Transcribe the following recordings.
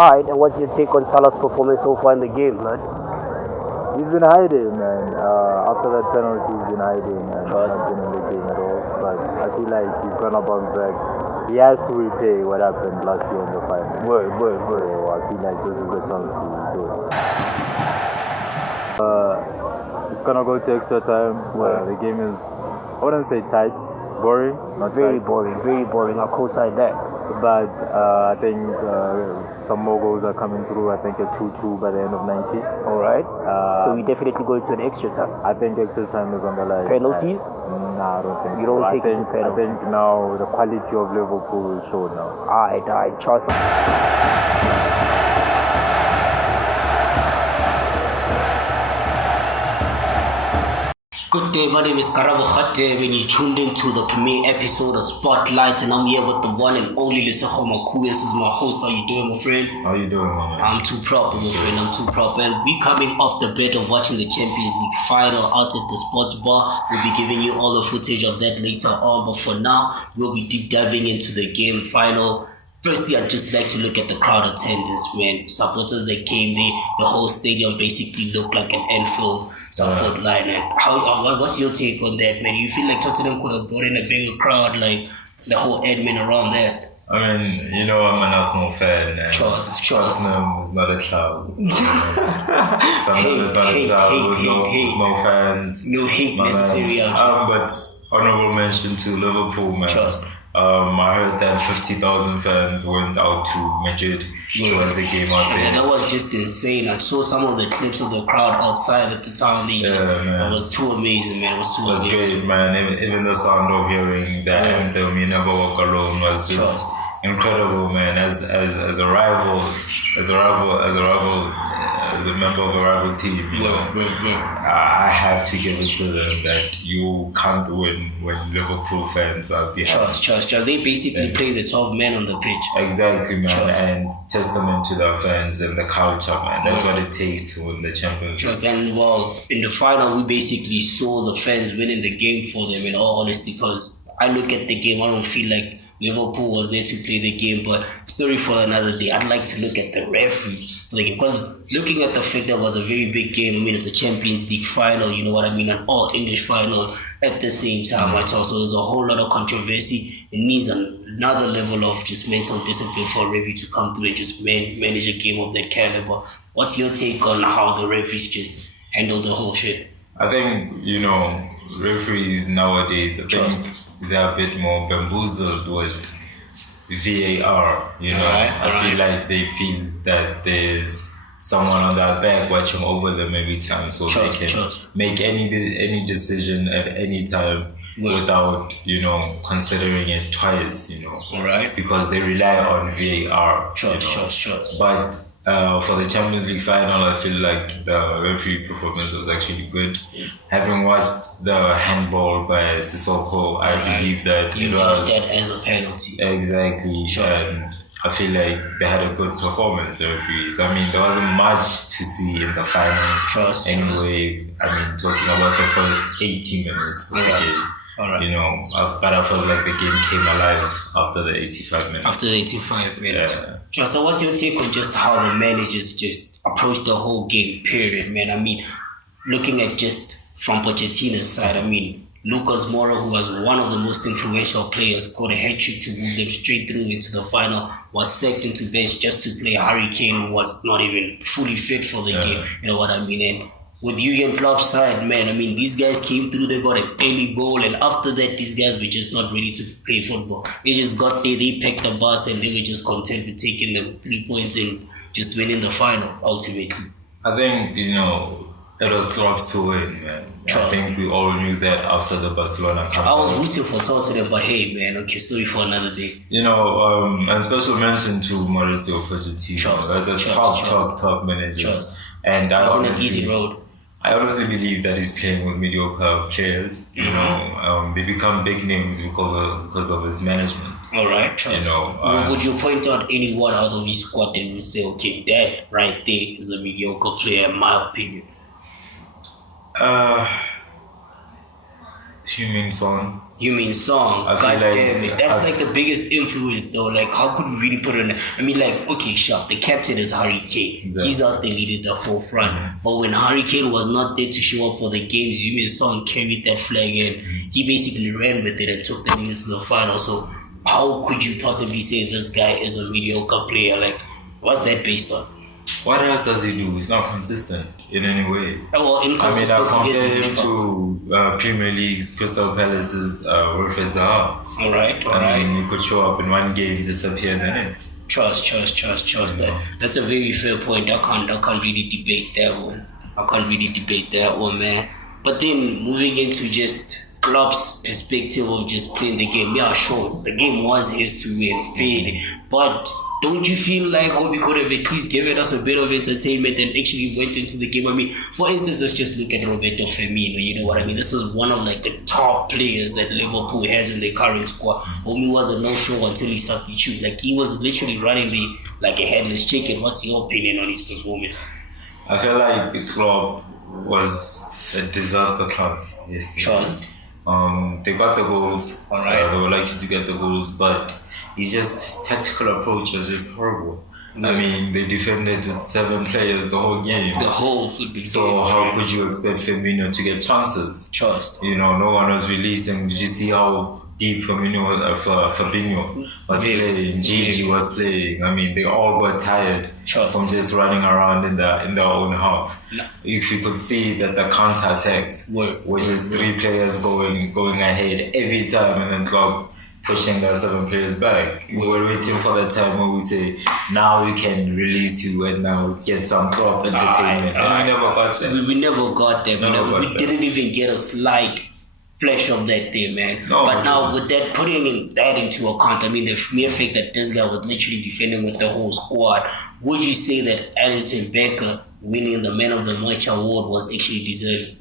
Alright, and what's your take on Salah's performance so far in the game, man? He's been hiding, man. After that penalty, he's been hiding and not been in the game at all. But I feel like he's gonna bounce back. He has to repay what happened last year in the final. Word. So I feel like this is the chance to do it. It's gonna go to extra time. The game is, I wouldn't say tight, boring. Not Very tight. boring. I'll co-sign that. But I think some more goals are coming through. I think a 2-2 by the end of 90. Alright. So we definitely go into an extra time. I think extra time is on the line. Penalties? Nah, I don't think You don't so. think it's a penalty? I think now the quality of Liverpool is shown now. Alright. Trust. Good day, my name is KARABO when you tuned into the premiere episode of Spotlight, and I'm here with the one and only LESEGO MAKUBE. This is my host. How you doing, my friend? How you doing, man? I'm too proper, my friend. I'm too proper. And we coming off the bed of watching the Champions League final out at the sports bar. We'll be giving you all the footage of that later on, but for now, we'll be deep diving into the game final. Firstly, I'd just like to look at the crowd attendance, man. Supporters that came there, the whole stadium basically looked like an Anfield support line. And what's your take on that, man? You feel like Tottenham could have brought in a bigger crowd, like the whole admin around that? I mean, you know, I'm an Arsenal fan. And Trust. Tottenham is not a club. Tottenham is not a club with no fans. No hate necessary out here. But honorable mention to Liverpool, man. Trust. I heard that 50,000 fans went out to Madrid towards the game out there. Yeah, that was just insane. I saw some of the clips of the crowd outside at the time. It was too amazing, man. It was too amazing. Great, man. Even the sound of hearing that anthem, "You Never Walk Alone," was just incredible, man. As a rival, as a member of a rival team, you know, I have to give it to them that you can't win when Liverpool fans are behind. Trust. They basically play the 12 men on the pitch. Exactly, man. And testament to their fans and the culture, man. That's what it takes to win the Champions League. And well, in the final, we basically saw the fans winning the game for them, in all honesty, because I look at the game, I don't feel like Liverpool was there to play the game, but story for another day. I'd like to look at the referees for the game, because looking at the fact that it was a very big game. I mean, it's a Champions League final, you know what I mean, an all-English final at the same time. Right? So there's a whole lot of controversy. It needs another level of just mental discipline for a referee to come through and just manage a game of that caliber. What's your take on how the referees just handle the whole shit? I think, you know, referees nowadays, I think they're a bit more bamboozled with VAR, you know. I feel like they feel that there's someone on their back watching over them every time, so they can make any decision at any time without, you know, considering it twice, you know. Because they rely on VAR. But for the Champions League final, I feel like the referee performance was actually good. Having watched the handball by Sissoko, I believe that you judged that as a penalty. Exactly. And I feel like they had a good performance, the referees. I mean, there wasn't much to see in the final. Anyway, I mean, talking about the first 80 minutes of the game. You know, but I felt like the game came alive after the 85 minutes. After the 85 minutes. Trust, what's your take on just how the managers just approached the whole game, period, man? I mean, looking at just from Pochettino's side, I mean, Lucas Moura, who was one of the most influential players, scored a hat-trick to move them straight through into the final, was sacked into bench just to play Harry Kane, who was not even fully fit for the game, you know what I mean? And with Jurgen Klopp's side, man, I mean, these guys came through, they got an early goal, and after that, these guys were just not ready to play football. They just got there, they packed the bus, and they were just content with taking the 3 points and just winning the final, ultimately. I think, you know, it was Klopp's to win, man. I think we all knew that after the Barcelona campaign. I was rooting for Tottenham, but hey, man, okay, story for another day. You know, and special mention to Mauricio Pochettino. That's a top manager. And that wasn't an easy road. I honestly believe that he's playing with mediocre players. You know, they become big names because of his management. All right, trust. You know, would you point out anyone out of his squad and you say, okay, that right there is a mediocre player, in my opinion? Heung-min Son. Heung-min Son. I feel God like- damn it. That's like the biggest influence though. Like how could we really put it in? I mean like, okay, sure, the captain is Harry Kane. Exactly. He's out there leading the full front. But when Harry Kane was not there to show up for the games, Heung-min Son carried that flag and he basically ran with it and took the Niggas to the final. So how could you possibly say this guy is a mediocre player? Like, what's that based on? What else does he do? He's not consistent in any way. Well, I inconsistency compare is him to Premier League's Crystal Palace's Wilfred Zaha. all right. I mean, he could show up in one game, disappear in the next. Trust. That's a very fair point. I can't really debate that one, man. But then moving into just Klopp's perspective of just playing the game, yeah, sure, the game was his to win, fair. But don't you feel like we could have at least given us a bit of entertainment and actually went into the game? I mean, for instance, let's just look at Roberto Firmino. You know what I mean? This is one of like the top players that Liverpool has in their current squad. Homie was a no-show until he substituted. Like he was literally running like a headless chicken. What's your opinion on his performance? I feel like the club was a disaster class yesterday. Trust. They got the goals. All right. They were lucky to get the goals, but his tactical approach was just horrible. I mean, they defended with 7 players the whole game. The whole football. So how could you expect Firmino to get chances? Trust. You know, no one was releasing. Did you see how deep Fabinho was playing? Gigi was playing. I mean, they all got tired from just running around in their own half. No. If you could see that the counter attacks, which is 3 players going ahead every time, and then club pushing the 7 players back. We were waiting for the time where we say, now we can release you and now get some club entertainment. And we never got that. We never got that. We didn't even get a slight flash of that there, man. But now with that, putting that into account, I mean, the mere fact that this guy was literally defending with the whole squad, would you say that Alisson Becker winning the Man of the Match award was actually deserving?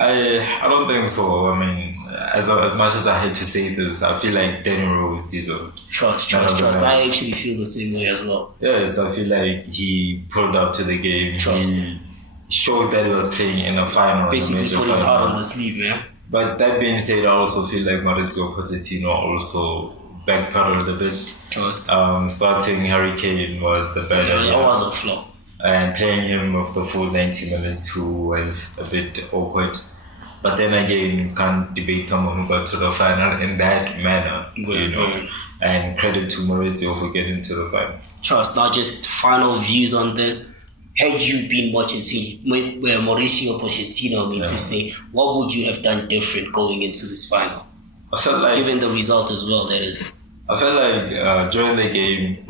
I don't think so. I mean, as much as I hate to say this, I feel like Danny Rose deserved. Trust. I actually feel the same way as well. Yes, I feel like he pulled up to the game. He showed that he was playing in a final. Basically put his heart on the sleeve, man. But that being said, I also feel like Maurizio Pochettino also backpedaled a bit. Starting Harry Kane was a bad idea. That was a flop. And playing him of the full 90 minutes too was a bit awkward. But then again, you can't debate someone who got to the final in that manner, you know. And credit to Maurizio for getting to the final. Now just final views on this. Had you been watching Mauricio Pochettino, to say, what would you have done different going into this final? I felt like, given the result as well, that is. I felt like during the game,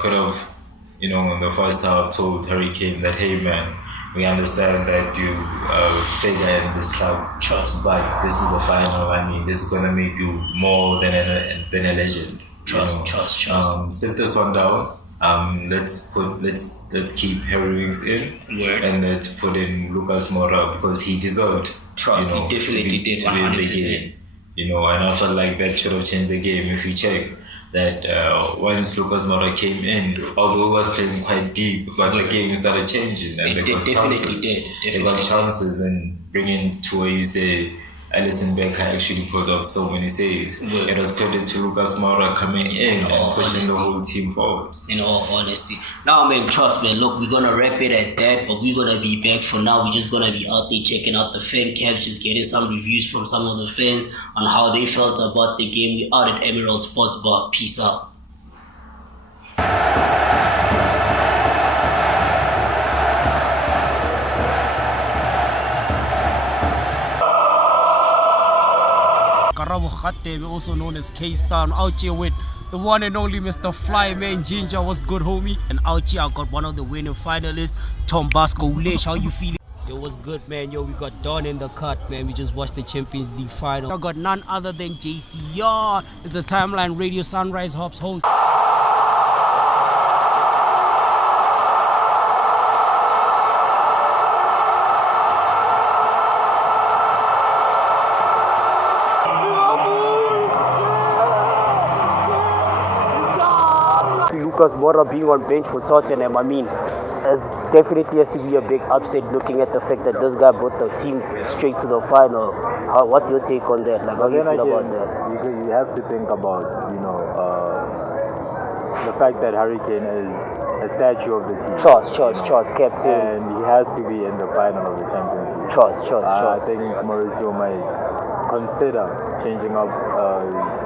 could have, in the first half, told Harry Kane that, hey man, we understand that you figure in this club, but this is the final. I mean, this is gonna make you more than a legend. Trust. Sit this one down. Let's keep Harry Winks in, and let's put in Lucas Moura because he deserved. He definitely did 100%. And I felt like that should have changed the game. If you check that once Lucas Moura came in, although he was playing quite deep, but the game started changing and they got chances and bringing to where you say Alisson Becker actually pulled off so many saves. It was credit to Lucas Moura coming in and pushing the whole team forward. In all honesty. Now, man, trust me. Look, we're going to wrap it at that, but we're going to be back. For now, we're just going to be out there checking out the fan camps, just getting some reviews from some of the fans on how they felt about the game. We're out at Emerald Sports Bar. Peace out. KARABO, also known as K-Star, out here with the one and only Mr. Flyman Ginger. What's good, homie? And out here, I got one of the winning finalists, Tom Basco Ulesh. How you feeling? Yo, what's good, man? Yo, we got Don in the cut, man. We just watched the Champions League final. I got none other than JC Yard. It's the Timeline Radio Sunrise Hops host. Lucas Moura being on bench for Tottenham, I mean, As definitely has to be a big upset looking at the fact that this guy brought the team straight to the final. What's your take on that? Like, how do you feel about that? You have to think about, the fact that Hurricane is a statue of the team. Trust, captain. And he has to be in the final of the Champions League. Trust. I think Mauricio might consider changing up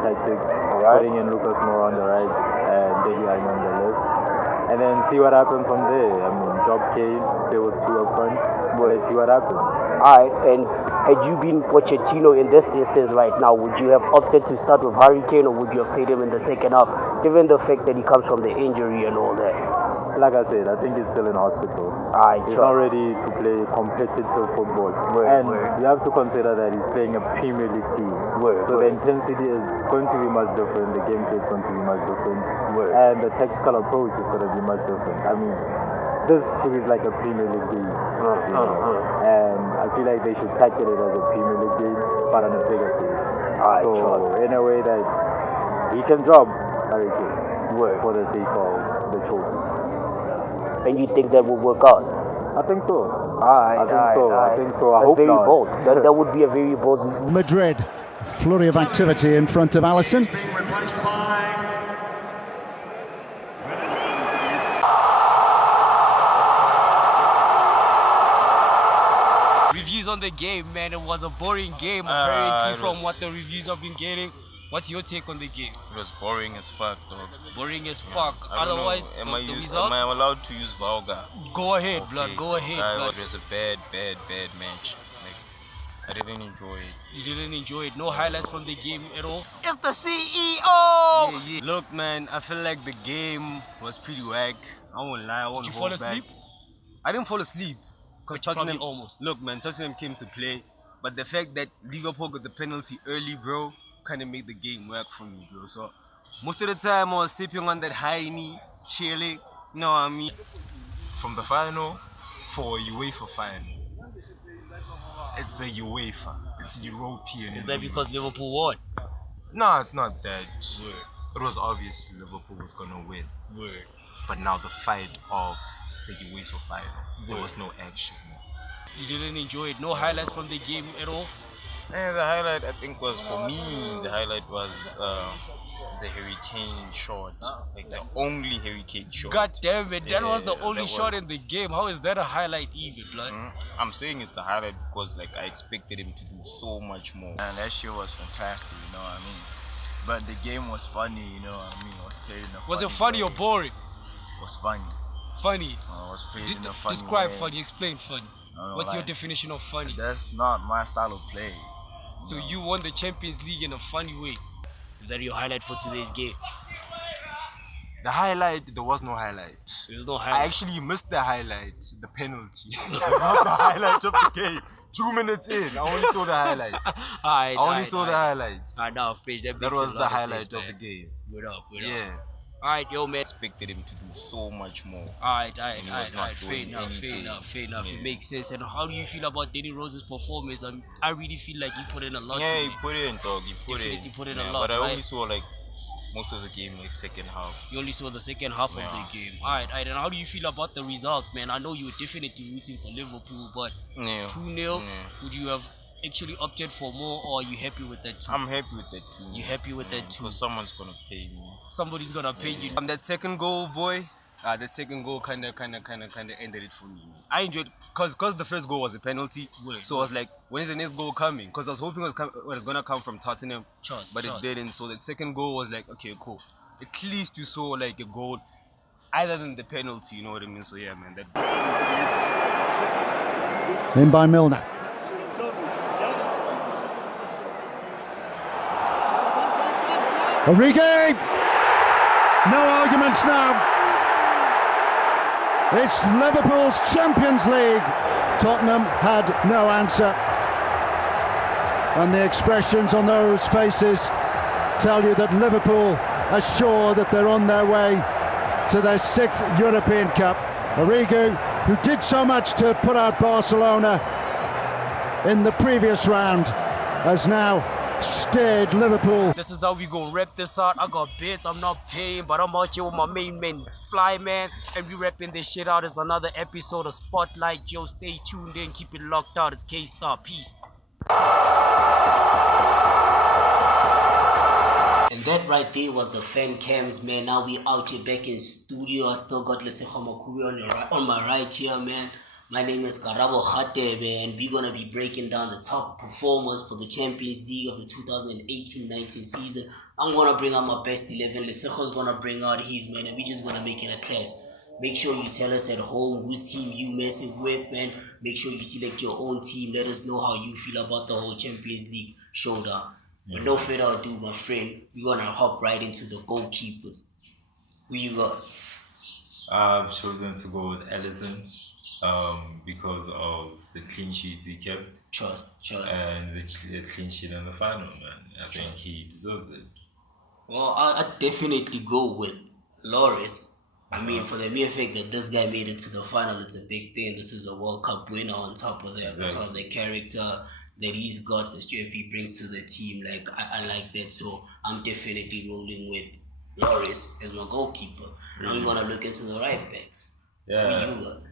tactics, putting in Lucas Moura on the right and Deli Aina on the left, and then see what happens from there. I mean, Job Kane, there was two up front, but let's see what happens. Alright, and had you been Pochettino in this instance right now, would you have opted to start with Hurricane or would you have played him in the second half, given the fact that he comes from the injury and all that? Like I said, I think he's still in hospital. He's not ready to play competitive football. You have to consider that he's playing a Premier League team. So the intensity is going to be much different, the gameplay is going to be much different, and the tactical approach is going to be much different. I mean, this feels like a Premier League game. And I feel like they should tackle it as a Premier League game, but on a bigger scale. In a way that he can drop Hurricane for the sake of the trophy. And you think that will work out? I think so. I think so. I hope very not. bold. That would be a very bold. Madrid, flurry of activity in front of Alisson. Reviews on the game, man. It was a boring game, apparently, from what the reviews have been getting. What's your take on the game? It was boring as fuck, dog. Boring as fuck. Otherwise, the result? Am I allowed to use vulgar? Go ahead, blood. Go ahead, blood. It was a bad match. Like, I didn't enjoy it. You didn't enjoy it? No highlights from the game at all? It's the CEO! Yeah. Look, man, I feel like the game was pretty whack. I won't lie. Did you fall asleep? I didn't fall asleep. Because Tottenham almost. Look, man, Tottenham came to play. But the fact that Liverpool got the penalty early, bro, kind of made the game work for me, bro. So most of the time I was sipping on that high knee, chilling, you know what I mean? From the final for a UEFA final. It's a UEFA. It's European. Is that because Liverpool won? No, it's not that. It was obvious Liverpool was gonna win. But now the fight of the UEFA final, there was no action. You didn't enjoy it? No highlights from the game at all? And the highlight, I think, was for me. The highlight was the Harry Kane shot, like the only Harry Kane shot. God damn it! That was the only shot in the game. How is that a highlight, even, blood? I'm saying it's a highlight because, like, I expected him to do so much more. And that shit was fantastic, you know what I mean? But the game was funny, you know what I mean? It was played in a Was funny it funny way. or boring? It was funny. Funny. It was played in a funny Describe way. funny. Explain funny. What's your definition of funny? That's not my style of play. So you won the Champions League in a funny way. Is that your highlight for today's game? The highlight, there was no highlight. There was no highlight. I actually missed the highlight, the penalty. Not the highlight of the game. 2 minutes in, I only saw the highlights. I only saw the highlights. Now, Fresh, that was the highlight of the game. What up? Yeah. Alright, yo, man. I expected him to do so much more. Alright. Fair enough. It makes sense. And how do you feel about Danny Rose's performance? I really feel like he put in a lot. Yeah, he put in, dog. He put in a lot. But I only saw, like, most of the game, like, second half. You only saw the second half of the game. Alright. And how do you feel about the result, man? I know you were definitely rooting for Liverpool, but 2-0, would you have actually opted for more, or are you happy with that too? I'm happy with that too. You happy with that too? Because someone's gonna pay me. Somebody's gonna pay you. That second goal, boy. That second goal kind of ended it for me. I enjoyed cause the first goal was a penalty. So I was like, when is the next goal coming? Because I was hoping it was gonna come from Tottenham, but it didn't. So the second goal was like, okay, cool. At least you saw like a goal, other than the penalty. You know what I mean? So yeah, man. In by Milner. Origi! No arguments now. It's Liverpool's Champions League. Tottenham had no answer. And the expressions on those faces tell you that Liverpool are sure that they're on their way to their 6th European Cup. Origi, who did so much to put out Barcelona in the previous round, has now steered Liverpool. This is how we gonna rep this out. I got bits, I'm not paying, but I'm out here with my main man, Fly Man, and we repping this shit out. It's another episode of Spotlight. Yo, stay tuned in, keep it locked out. It's K-Star. Peace. And that right there was the fan cams, man. Now we out here back in studio. I still got LESEGO MAKUBE on my right here, man. My name is KARABO, and we're going to be breaking down the top performers for the Champions League of the 2018-19 season. I'm going to bring out my best 11. LESEGO's going to bring out his, man, and we're just going to make it a class. Make sure you tell us at home whose team you messing with, man. Make sure you select your own team. Let us know how you feel about the whole Champions League showdown. With no further ado, my friend, we're going to hop right into the goalkeepers. Who you got? I've chosen to go with Ellison. Because of the clean sheets he kept. Trust. And the clean sheet in the final, man. I think he deserves it. Well, I'd definitely go with Loris. I mean, for the mere fact that this guy made it to the final, it's a big thing. This is a World Cup winner on top of that. Exactly. On top of the character that he's got, the strength he brings to the team. Like, I like that. So I'm definitely rolling with Loris as my goalkeeper. Really? Now we're going to look into the right backs. Yeah. Who you got?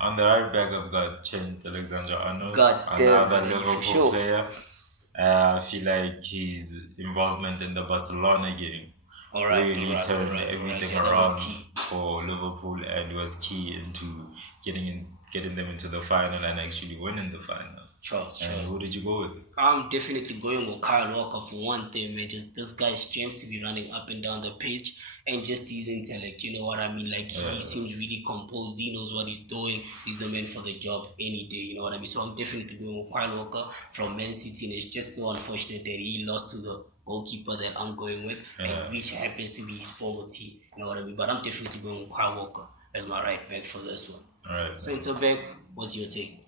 On the right back, I've got Trent Alexander-Arnold, another Liverpool player. I feel like his involvement in the Barcelona game really turned everything around for Liverpool, and was key into getting them into the final and actually winning the final. Trust. Who did you go with? I'm definitely going with Kyle Walker for one thing, man. Just this guy's strength to be running up and down the pitch, and just his intellect. You know what I mean? Like he seems really composed. He knows what he's doing. He's the man for the job any day. You know what I mean? So I'm definitely going with Kyle Walker from Man City. And it's just so unfortunate that he lost to the goalkeeper that I'm going with, and which happens to be his former team. You know what I mean? But I'm definitely going with Kyle Walker as my right back for this one. All right. Centre back. What's your take?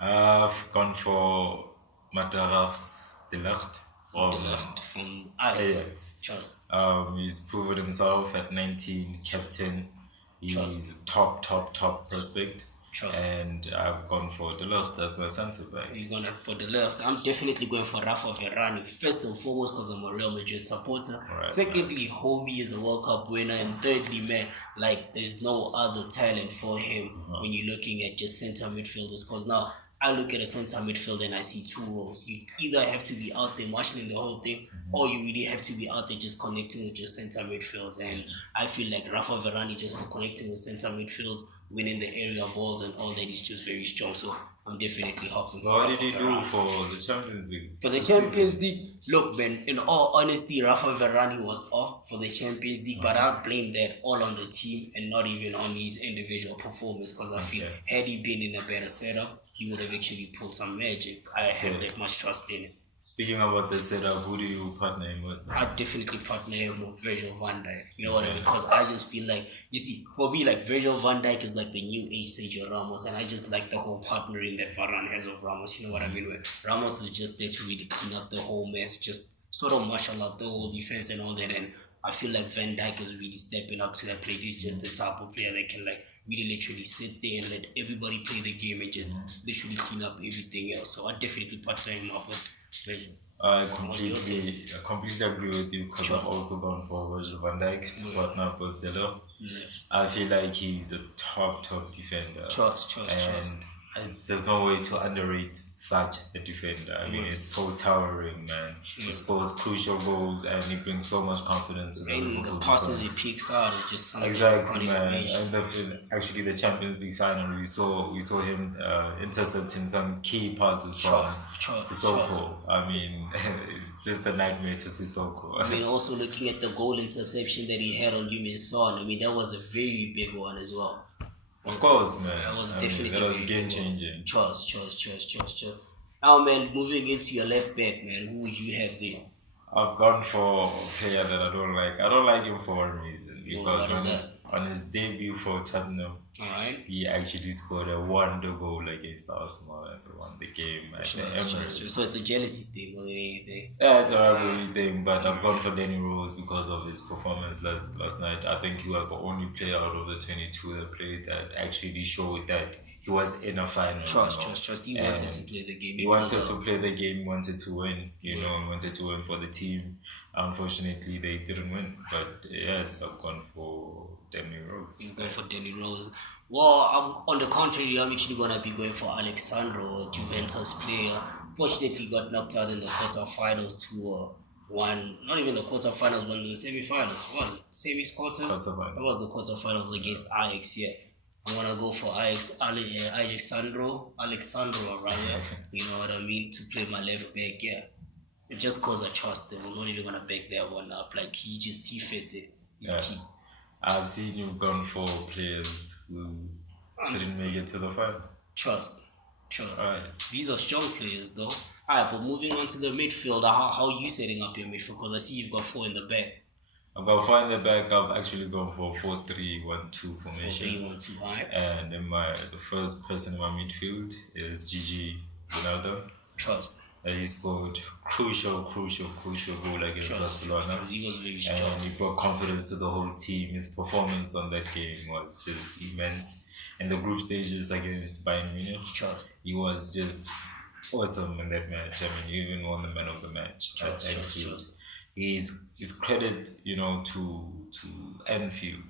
I've gone for Matthijs de Ligt from Ajax. Trust. He's proven himself at 19, captain. He's top prospect. Trust. And I've gone for de Ligt as my centre back. You're going for de Ligt. I'm definitely going for Rafa Varane. First and foremost, because I'm a Real Madrid supporter. Right, secondly, Homie is a World Cup winner. And thirdly, man, like there's no other talent for him when you're looking at just centre midfielders. Because now I look at a centre midfield and I see two roles. You either have to be out there marshalling the whole thing, or you really have to be out there just connecting with your centre midfields. And I feel like Rafa Varane, just for connecting with centre midfields, winning the area balls and all that, is just very strong. So I'm definitely hopping for What did he do for the Champions League? For the Champions League, look, man, in all honesty, Rafa Varane was off for the Champions League, but I blame that all on the team and not even on his individual performance, because I feel had he been in a better setup, he would have actually pulled some magic. I have that much trust in him. Speaking about the setup, who do you partner him with? I definitely partner him with Virgil van Dijk. You know what I mean? Because I just feel like, you see, for me, like Virgil van Dijk is like the new age Sergio Ramos, and I just like the whole partnering that Varane has of Ramos. You know what I mean? Where Ramos is just there to really clean up the whole mess, just sort of marshal out the whole defense and all that. And I feel like Van Dijk is really stepping up to that plate. He's just the type of player that can like really literally sit there and let everybody play the game and just literally clean up everything else. So I definitely partner him up with Virgil. I completely agree with you, because I've also gone for Virgil van Dijk to partner up with de Ligt. I feel like he's a top defender. Trust. There's no way to underrate such a defender. I mean, he's so towering, man. He scores crucial goals and he brings so much confidence to the Liverpool passes he picks out is just something exactly, man. And actually, the Champions League final, we saw him intercepting some key passes from Sissoko. I mean, it's just a nightmare to Sissoko. I mean, also looking at the goal interception that he had on Heung-min Son, I mean, that was a very big one as well. Of course, man. That was definitely that was game changing. Trust. Now, man, moving into your left back, man, who would you have there? I've gone for a player that I don't like. I don't like him for one reason. Because on his debut for Tottenham, he actually scored a wonder goal against Arsenal and won the game at the Emirates. So it's a jealousy thing more than anything. Yeah, it's a rivalry thing, but I've gone for Danny Rose because of his performance last night. I think he was the only player out of the 22 that played that actually showed that he was in a final. Trust. He wanted to play the game. He wanted to play the game, wanted to win, he wanted to win for the team. Unfortunately, they didn't win. But yes, I've gone for Danny Rose. You've gone for Danny Rose. Well, on the contrary, I'm actually going to be going for Alexandro, a Juventus player. Fortunately, got knocked out in the quarterfinals to not even the quarterfinals, but the semi-finals. What was it? Semis-quarters? That was the quarterfinals against Ajax, yeah. I want to go for Alexandro, right there. You know what I mean? To play my left back, yeah. Just cause I trust him. I'm not even going to back that one up. Like, he fits it. He's key. I've seen you gone for players who didn't make it to the final. Trust. Right. These are strong players, though. Alright, but moving on to the midfield, how are you setting up your midfield? Because I see you've got 4 in the back. I've got 4 in the back. I've actually gone for 4-3-1-2 formation. 4-3-1-2, alright. And the first person in my midfield is Gigi Ronaldo. Trust. He scored crucial goal against Barcelona. He was very strong. And he brought confidence to the whole team. His performance on that game was just immense. In the group stages against Bayern Munich, he was just awesome in that match. I mean, he even won the man of the match. His credit, to Anfield.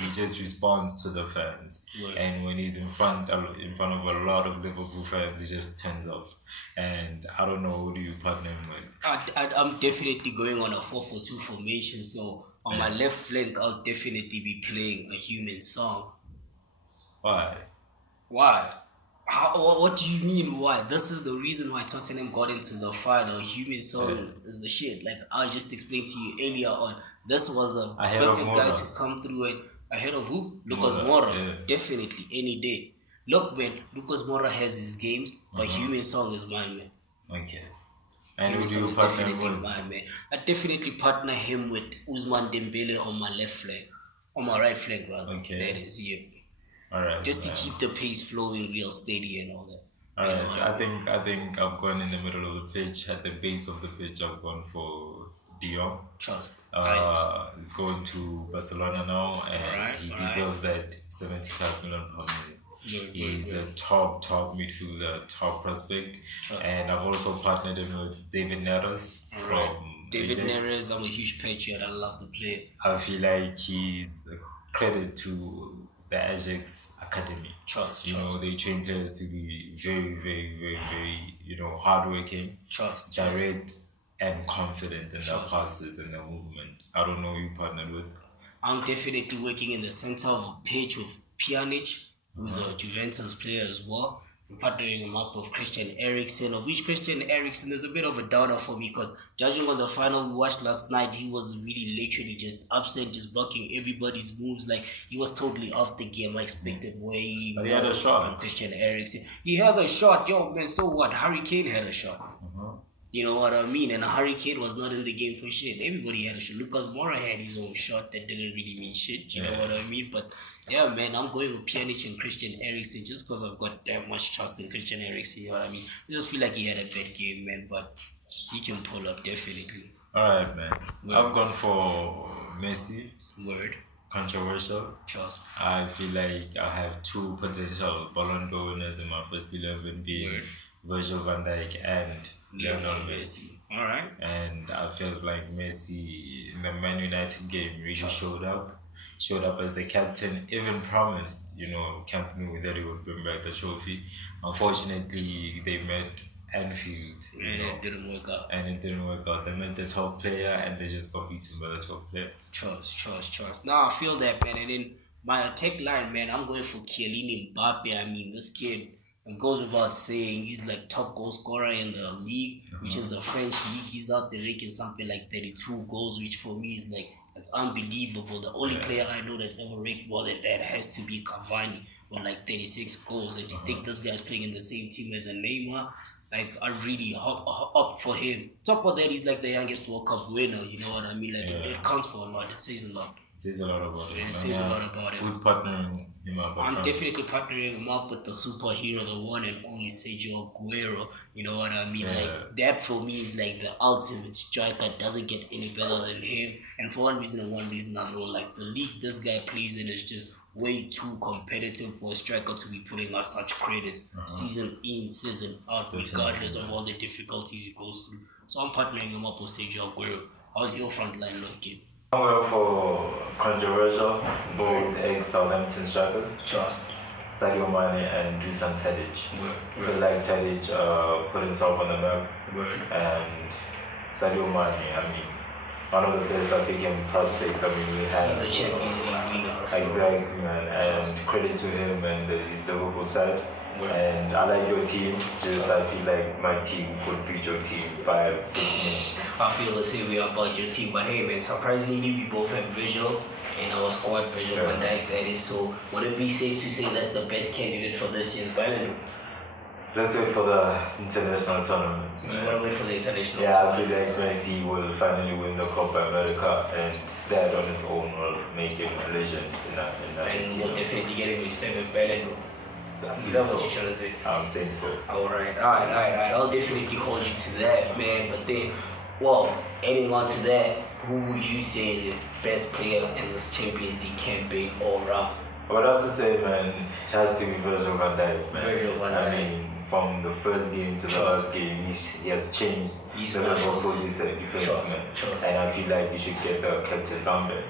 He just responds to the fans, and when he's in front of a lot of Liverpool fans, he just turns off. And I don't know, who do you partner him with? I'm definitely going on a 4-4-2 formation. So on my left flank, I'll definitely be playing a human song. Why? What do you mean why? This is the reason why Tottenham got into the final. Human song is the shit. Like I just explained to you earlier on. This was the perfect guy to come through it. Ahead of who? Lucas Moura. Definitely, any day. Look, man, Lucas Moura has his games, but Human Song is mine, man. Okay. And who do you partner him with? Mine, man. I definitely partner him with Ousmane Dembele on my left flank. On my right flank, rather. Okay. That is, yeah. Alright. Just to keep the pace flowing real steady and all that. Alright. I think I've gone in the middle of the pitch. At the base of the pitch, I've gone for Dion. Trust. He's going to Barcelona now, and he deserves that 75 million pound. He's a top midfielder, top prospect. And I've also partnered him with David Neres from David Neres. I'm a huge patriot. I love the player. I feel like he's a credit to the Ajax Academy. They train players to be very, very, very, very, hardworking, direct, and confident in their passes and their movement. I don't know who you partnered with. I'm definitely working in the center of a pitch with Pjanic, who's a Juventus player as well. I'm partnering him up with Christian Eriksen, of which Christian Eriksen is a bit of a downer for me because judging on the final we watched last night, he was really literally just upset, just blocking everybody's moves. Like he was totally off the game. I expected way more. But he had a shot from Christian Eriksen. He had a shot, yo man. So what? Harry Kane had a shot. You know what I mean? And Harry Kane was not in the game for shit. Everybody had a shot. Lucas Moura had his own shot that didn't really mean shit. You know what I mean? But yeah, man, I'm going with Pjanic and Christian Eriksen just because I've got that much trust in Christian Eriksen. You know what I mean? I just feel like he had a bad game, man, but he can pull up definitely. Alright, man. I've gone for Messi. Controversial. Trust. I feel like I have 2 potential Ballon d'Or winners in my first 11 being Virgil van Dijk and Lionel Messi. Alright. And I felt like Messi in the Man United game really showed up as the captain, even promised, Camp Nou that he would bring back the trophy. Unfortunately, they met Anfield. And it didn't work out. They met the top player and they just got beaten by the top player. Trust. Now I feel that, man. And then my attack line, man, I'm going for Kylian Mbappe. I mean, this kid, it goes without saying, he's like top goal scorer in the league, which is the French league. He's out there making something like 32 goals, which for me is like, it's unbelievable. The only player I know that's ever raked more than that has to be Cavani with like 36 goals. And to think this guy's playing in the same team as a Neymar, like I really up for him. Top of that, he's like the youngest World Cup winner. You know what I mean? Like it counts for a lot. It says a lot. It says a lot about it. It says a lot about it. Who's partnering him up? I'm definitely partnering him up with the superhero, the one and only Sergio Aguero. You know what I mean? Like that for me is like the ultimate striker. Doesn't get any better than him. And for one reason and one reason alone, like the league this guy plays in is just way too competitive for a striker to be putting out such credits season in, season out, regardless of all the difficulties he goes through. So I'm partnering him up with Sergio Aguero. How's your front line looking? I'm going for controversial, both ex-Southampton strikers. Trust. Sadio Mane and Dusan Tadic. I feel like Tadic put himself on the map. And Sadio Mane, I mean, one of the best attacking prospects. I mean, we have. He's a Champions League winner. Exactly, man. And credit to him and his Liverpool side. And I like your team. Just I feel like my team could beat your team 5-6 minutes. I feel the same way about your team, but hey, man, surprisingly, we both have Virgil in our squad. Virgil van Dijk, that is. So, would it be safe to say that's the best candidate for this year's Ballon d'Or? Let's wait for the international tournament. You want to wait for the international tournament? I feel like tournament? Messi will finally win the Copa America, and that on its own will make him a legend in that And team. we'll definitely get him his 7th Ballon d'Or. Is that what you're trying to say? I'm saying so. Alright. I'll definitely hold you to that, man. But then, well, adding on to that, who would you say is the best player in this Champions League campaign all round? I would have to say, man, it has to be Virgil van Dijk, man. Virgil van Dijk. I mean, from the first game to the last game, he has changed the Liverpool defense, man. And I feel like he should get the captain's armband.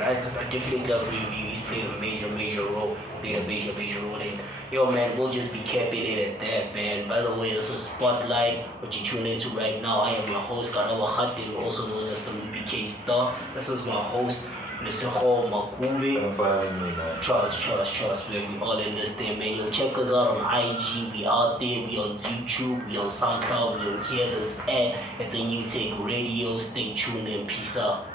I definitely agree with you. He's played a major role. And yo, man, we'll just be capping it at that, man. By the way, this is Spotlight, what you tune into right now. I am your host, KARABO, also known as the BK Star. This is my host, LESEGO, MAKUBE. Thanks for having me, man. Trust, man. We all in this thing, man. Yo, check us out on IG. We out there. We on YouTube. We on SoundCloud. We on here. This at. It's ANEWTAKE Radio. Stay tuned in. Peace out.